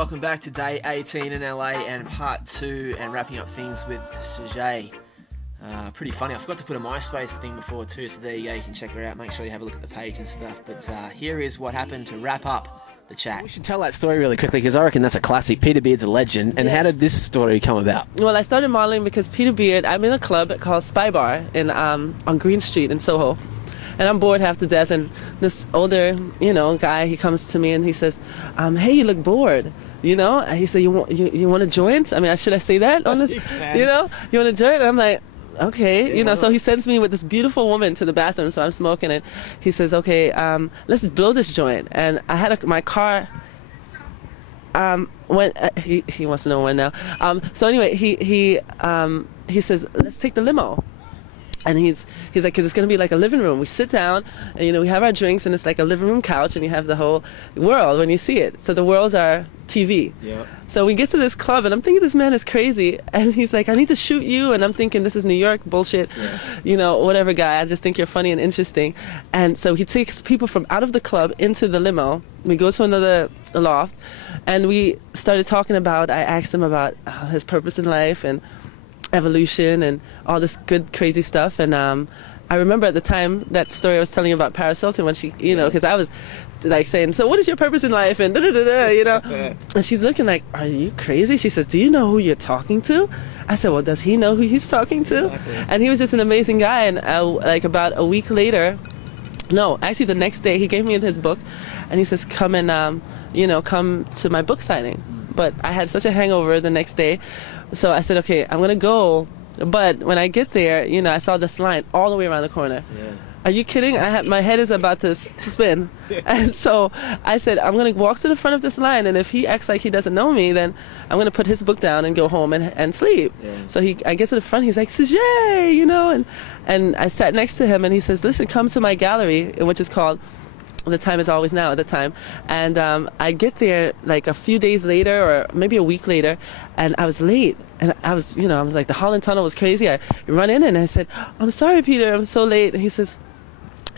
welcome back to day 18 in LA and part 2 and wrapping up things with Ozai. Pretty funny. I forgot to put a MySpace thing before too, so there you go, you can check her out. Make sure you have a look at the page and stuff. But here is what happened to wrap up the chat. We should tell that story really quickly because I reckon that's a classic. Peter Beard's a legend. And how did this story come about? Well, I started modeling because Peter Beard, I'm in a club called Spy Bar in, on Green Street in Soho. And I'm bored half to death, and this older, guy, he comes to me and he says, hey, you look bored, And he said, you want a joint? I mean, should I say that on this? You want a joint? And I'm like, okay, so he sends me with this beautiful woman to the bathroom, so I'm smoking, and he says, okay, let's blow this joint. And I had my car, when, he wants to know when now. So anyway, he says, let's take the limo. And he's like, because it's going to be like a living room. We sit down, and, we have our drinks, and it's like a living room couch, and you have the whole world when you see it. So the world's our TV. Yeah. So we get to this club, and I'm thinking this man is crazy. And he's like, I need to shoot you. And I'm thinking, this is New York bullshit. Yeah. Whatever, guy. I just think you're funny and interesting. And so he takes people from out of the club into the limo. We go to another loft, and we started talking about, I asked him about his purpose in life, and evolution and all this good crazy stuff. And I remember at the time that story I was telling you about Paris Hilton, when she, because I was like saying, so what is your purpose in life, and and she's looking like, are you crazy? She says, do you know who you're talking to? I said, well, does he know who he's talking to? Exactly. And he was just an amazing guy. And like about a week later, no, actually the next day, he gave me his book, and he says, come and come to my book signing. But I had such a hangover the next day, so I said, okay, I'm going to go. But when I get there, I saw this line all the way around the corner. Yeah. Are you kidding? My head is about to spin. And so I said, I'm going to walk to the front of this line, and if he acts like he doesn't know me, then I'm going to put his book down and go home and sleep. Yeah. So I get to the front, he's like, Ozai, and I sat next to him, and he says, listen, come to my gallery, which is called The Time Is Always Now at the time. And I get there like a few days later, or maybe a week later, and I was late. And I was, I was like, the Holland Tunnel was crazy. I run in and I said, I'm sorry, Peter, I'm so late. And he says,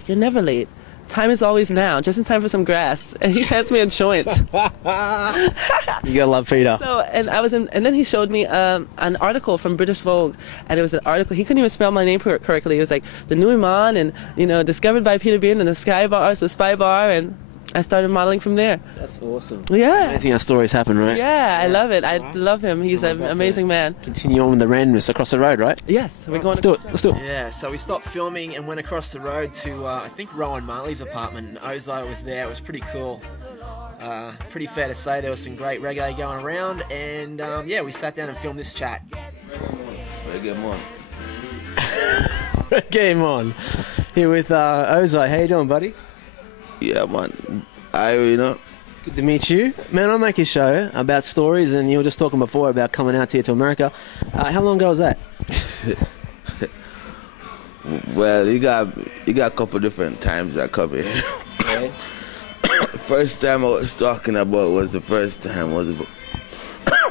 you're never late. Time is always now, just in time for some grass. And he hands me a joint. You gotta love Peter. So, and then he showed me an article from British Vogue, and it was an article, he couldn't even spell my name correctly. It was like, the new Iman, and, discovered by Peter Beard, and the Spy Bar, and I started modeling from there. That's awesome. Yeah. Amazing how stories happen, right? Yeah, I love it. I love him. He's an amazing man. Continue on with the randomness across the road, right? Yes. We're going Let's do it. Let's do it. Yeah, so we stopped filming and went across the road to, I think, Rowan Marley's apartment, and Ozai was there. It was pretty cool. Pretty fair to say there was some great reggae going around, and we sat down and filmed this chat. Reggae on. Game on. Here with Ozai. How you doing, buddy? Yeah, man. It's good to meet you. Man, I make a show about stories, and you were just talking before about coming out here to America. How long ago was that? Well, you got a couple different times I come here. Okay. First time I was talking about was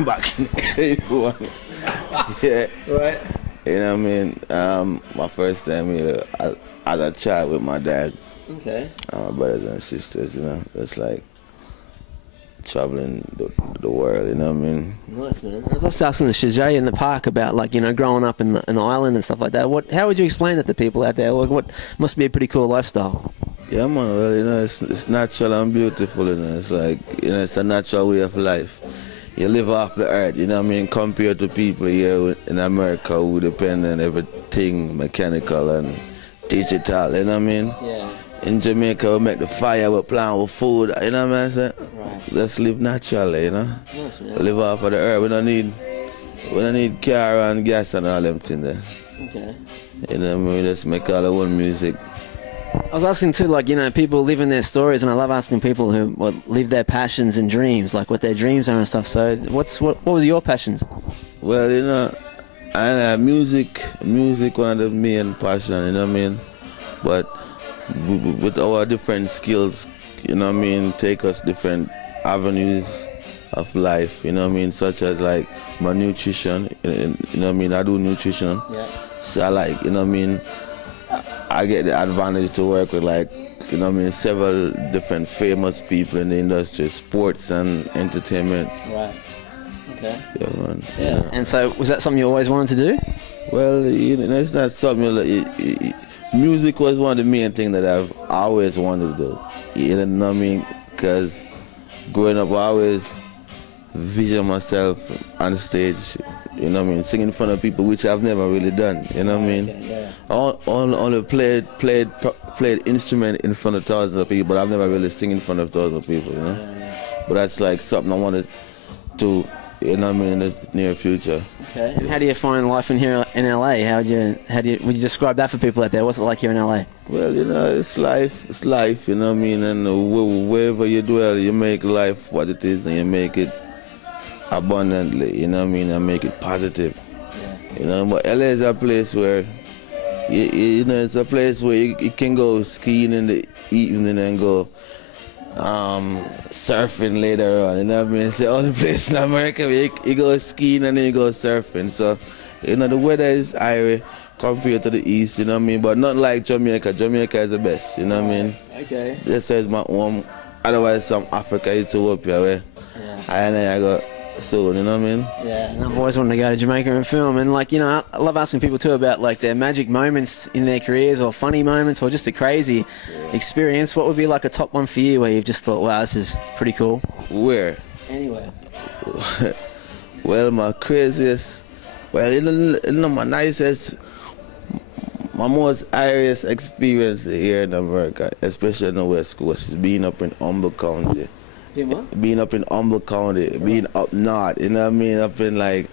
back in 81. Yeah. Right. You know what I mean? My first time here as a child with my dad. Okay. My brothers and sisters, that's like traveling the world, you know what I mean? Nice, man. I was also asking the Ozai in the park about, like, growing up in the island and stuff like that. How would you explain that to people out there? What must be a pretty cool lifestyle? Yeah, man. Well, it's natural and beautiful, It's like, it's a natural way of life. You live off the earth, you know what I mean? Compared to people here in America who depend on everything mechanical and digital, you know what I mean? Yeah. In Jamaica, we make the fire, we plant with food, you know what I mean? Right. Let's live naturally, Yes, man. We live off of the earth. We don't need car and gas and all them things there. Okay. You know what I mean? We just make all our own music. I was asking too, like, people live in their stories, and I love asking people who live their passions and dreams, like what their dreams are and stuff. So, what was your passions? Well, music, one of the main passion, you know what I mean? But with our different skills, you know what I mean, take us different avenues of life, you know what I mean, such as like my nutrition, you know what I mean, I do nutrition, yeah. So I like, you know what I mean, I get the advantage to work with, like, you know what I mean, several different famous people in the industry, sports and entertainment. Right. Okay. Yeah, man. Yeah. And so, was that something you always wanted to do? Well, you know, it's not something like, music was one of the main things that I've always wanted to do. You know what I mean? Because growing up, I always vision myself on stage, you know what I mean, singing in front of people, which I've never really done, you know what I mean? Okay, yeah. Only played instrument in front of thousands of people, but I've never really sing in front of thousands of people, you know? Yeah. But that's like something I wanted to, you know what I mean, in the near future. Okay. And how do you find life in here in LA? Would you describe that for people out there? What's it like here in LA? Well, you know, it's life, you know what I mean, and wherever you dwell, you make life what it is, and you make it abundantly, you know what I mean, and make it positive. Yeah. You know, but LA is a place where, you know, it's a place where you can go skiing in the evening and go surfing later on, you know what I mean? It's the only place in America where you go skiing and then you go surfing. So, you know, the weather is airy compared to the east, you know what I mean? But not like Jamaica. Jamaica is the best, you know what I mean? Okay. This is my home. Otherwise, some Africa, Ethiopia, where I go soon, you know what I mean? Yeah, and I've always wanted to go to Jamaica and film, and like, you know, I love asking people too about like their magic moments in their careers, or funny moments, or just a crazy experience. What would be like a top one for you where you've just thought, wow, this is pretty cool? Where? Anywhere. Well, my craziest, well, you know, my nicest, my most airiest experience here in America, especially in the West Coast, is being up in Humboldt County. Being up in Humboldt County, being up north, you know what I mean? Up in like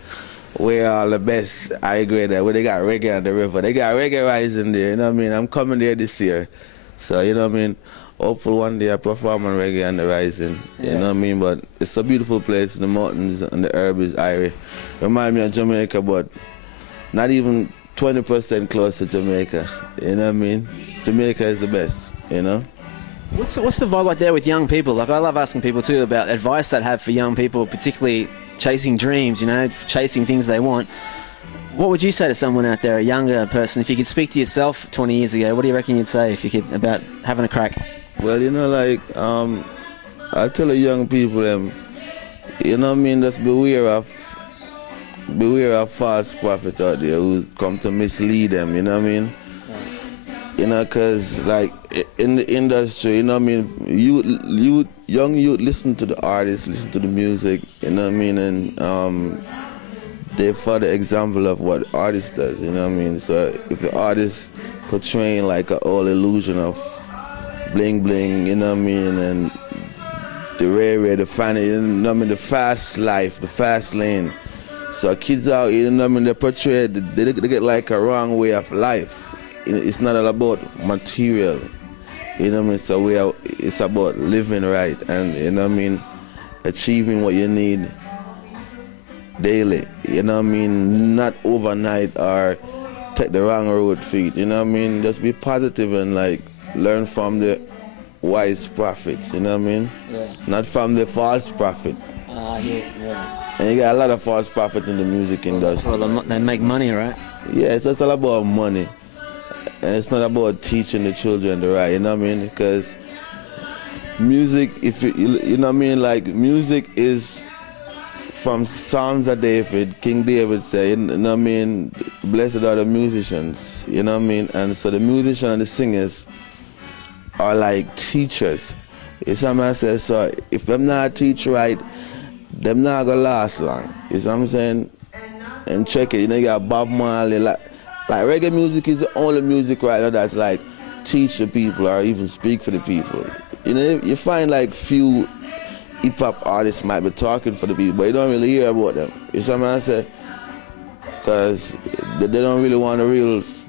where all the best high grade, where they got reggae on the river. They got reggae rising there, you know what I mean? I'm coming there this year. So, you know what I mean? Hopefully one day I perform on reggae on the rising, you know what I mean? But it's a beautiful place, the mountains and the herb is airy. Remind me of Jamaica, but not even 20% close to Jamaica, you know what I mean? Jamaica is the best, you know? What's the vibe like there with young people? Like, I love asking people too about advice they'd have for young people, particularly chasing dreams, you know, chasing things they want. What would you say to someone out there, a younger person, if you could speak to yourself 20 years ago? What do you reckon you'd say if you could, about having a crack? Well, you know, like, I tell the young people, you know what I mean, just beware of false prophet out there who come to mislead them, you know what I mean? You know, because, like, in the industry, you know what I mean, young youth listen to the artists, listen to the music, you know what I mean, and they follow the example of what artist does, you know what I mean? So if the artist portraying, like, an old illusion of bling bling, you know what I mean, and the rare, the funny, you know what I mean, the fast life, the fast lane. So kids out, you know what I mean, they portray, they get, like, a wrong way of life. It's not all about material, you know what I mean? So it's about living right and, you know what I mean, achieving what you need daily, you know what I mean? Not overnight or take the wrong road for it, you know what I mean? Just be positive and, like, learn from the wise prophets, you know what I mean? Yeah. Not from the false prophet. Yeah. And you got a lot of false prophets in the music industry. Well, they make money, right? Yeah, it's just all about money. And it's not about teaching the children the right, you know what I mean? Because music, if you know what I mean, like, music is from Psalms of David. King David said, you know what I mean, blessed are the musicians, you know what I mean? And so the musicians and the singers are like teachers. You see what I'm saying? So if them not teach right, them not gonna last long. You see what I'm saying? And check it, you know, you got Bob Marley, like reggae music is the only music right now that's like teach the people or even speak for the people. You know, you find like few hip-hop artists might be talking for the people, but you don't really hear about them. You see what I'm saying? Because they don't really want the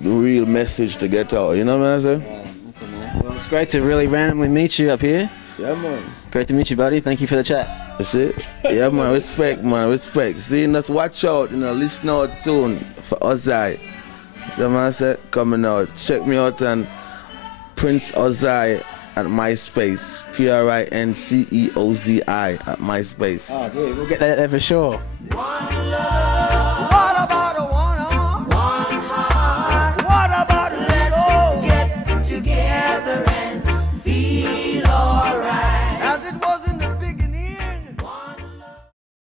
real message to get out. You know what I'm saying? Yeah, okay, man. Well, it's great to really randomly meet you up here. Yeah, man. Great to meet you, buddy. Thank you for the chat. That's it. Yeah, man. Respect, man. Respect. See, let's watch out. You know, listen out soon for Ozai. So man said, coming out. Check me out on Prince Ozai at MySpace. PRINCEOZI at MySpace. Oh, dude, we'll get that there for sure.